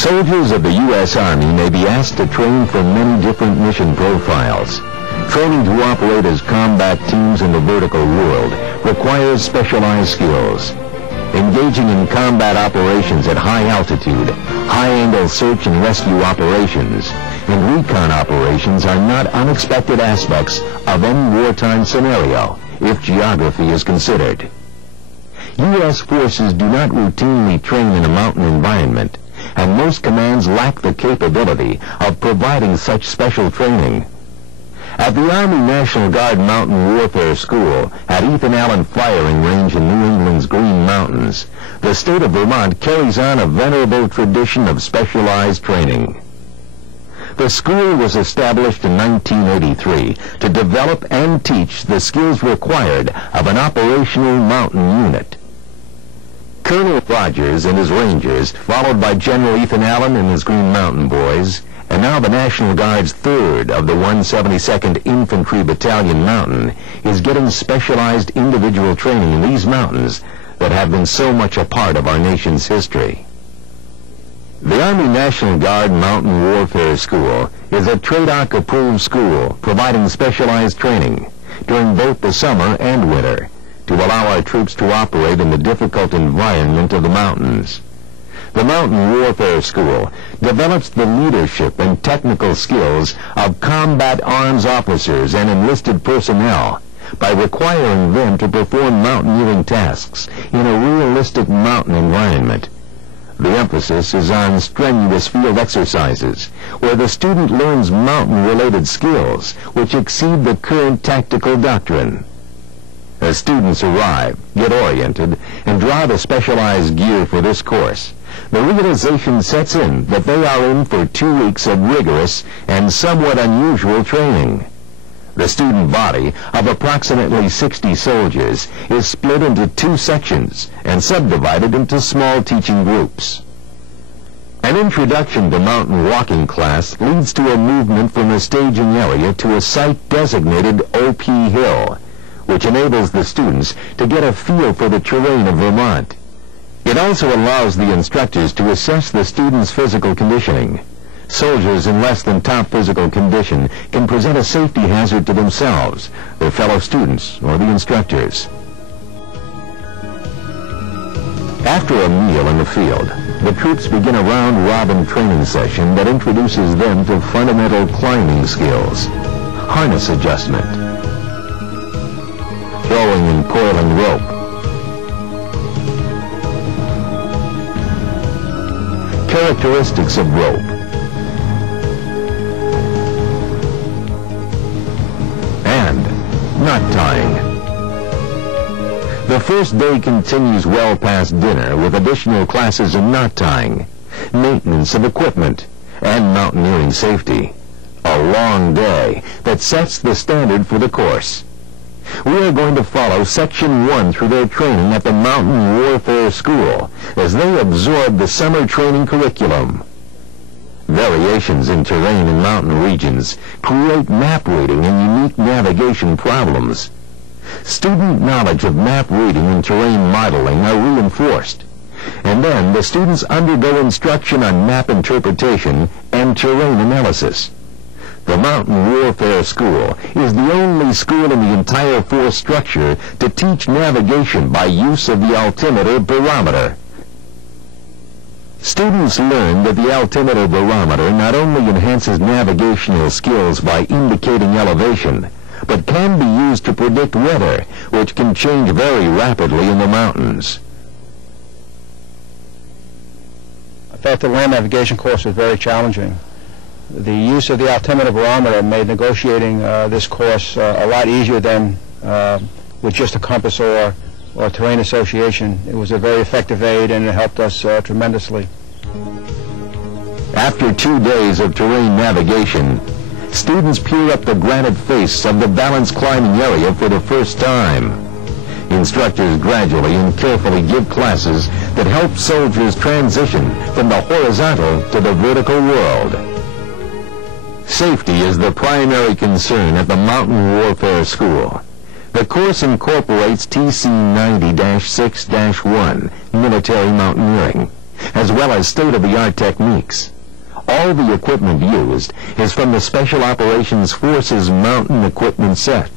Soldiers of the U.S. Army may be asked to train for many different mission profiles. Training to operate as combat teams in the vertical world requires specialized skills. Engaging in combat operations at high altitude, high-angle search and rescue operations, and recon operations are not unexpected aspects of any wartime scenario, if geography is considered. U.S. forces do not routinely train in a mountain environment, and most commands lack the capability of providing such special training. At the Army National Guard Mountain Warfare School at Ethan Allen Firing Range in New England's Green Mountains, the state of Vermont carries on a venerable tradition of specialized training. The school was established in 1983 to develop and teach the skills required of an operational mountain unit. Colonel Rogers and his Rangers, followed by General Ethan Allen and his Green Mountain Boys, and now the National Guard's 3rd of the 172nd Infantry Battalion Mountain, is getting specialized individual training in these mountains that have been so much a part of our nation's history. The Army National Guard Mountain Warfare School is a TRADOC-approved school providing specialized training during both the summer and winter to allow our troops to operate in the difficult environment of the mountains. The Mountain Warfare School develops the leadership and technical skills of combat arms officers and enlisted personnel by requiring them to perform mountaineering tasks in a realistic mountain environment. The emphasis is on strenuous field exercises, where the student learns mountain-related skills which exceed the current tactical doctrine. As students arrive, get oriented, and draw the specialized gear for this course, the realization sets in that they are in for 2 weeks of rigorous and somewhat unusual training. The student body of approximately 60 soldiers is split into 2 sections and subdivided into small teaching groups. An introduction to mountain walking class leads to a movement from the staging area to a site designated OP Hill, which enables the students to get a feel for the terrain of Vermont. It also allows the instructors to assess the students' physical conditioning. Soldiers in less than top physical condition can present a safety hazard to themselves, their fellow students, or the instructors. After a meal in the field, the troops begin a round-robin training session that introduces them to fundamental climbing skills, harness adjustment, throwing and coiling rope, characteristics of rope, and knot tying. The first day continues well past dinner with additional classes in knot tying, maintenance of equipment, and mountaineering safety. A long day that sets the standard for the course. We are going to follow Section 1 through their training at the Mountain Warfare School as they absorb the summer training curriculum. Variations in terrain in mountain regions create map reading and unique navigation problems. Student knowledge of map reading and terrain modeling are reinforced, and then the students undergo instruction on map interpretation and terrain analysis. The Mountain Warfare School is the only school in the entire force structure to teach navigation by use of the altimeter barometer. Students learn that the altimeter barometer not only enhances navigational skills by indicating elevation, but can be used to predict weather, which can change very rapidly in the mountains. I felt the land navigation course was very challenging. The use of the altimeter barometer made negotiating this course a lot easier than with just a compass or terrain association. It was a very effective aid, and it helped us tremendously. After 2 days of terrain navigation, students peer up the granite face of the balanced climbing area for the first time. Instructors gradually and carefully give classes that help soldiers transition from the horizontal to the vertical world. Safety is the primary concern at the Mountain Warfare School. The course incorporates TC 90-6-1, military mountaineering, as well as state-of-the-art techniques. All the equipment used is from the Special Operations Forces Mountain Equipment Set.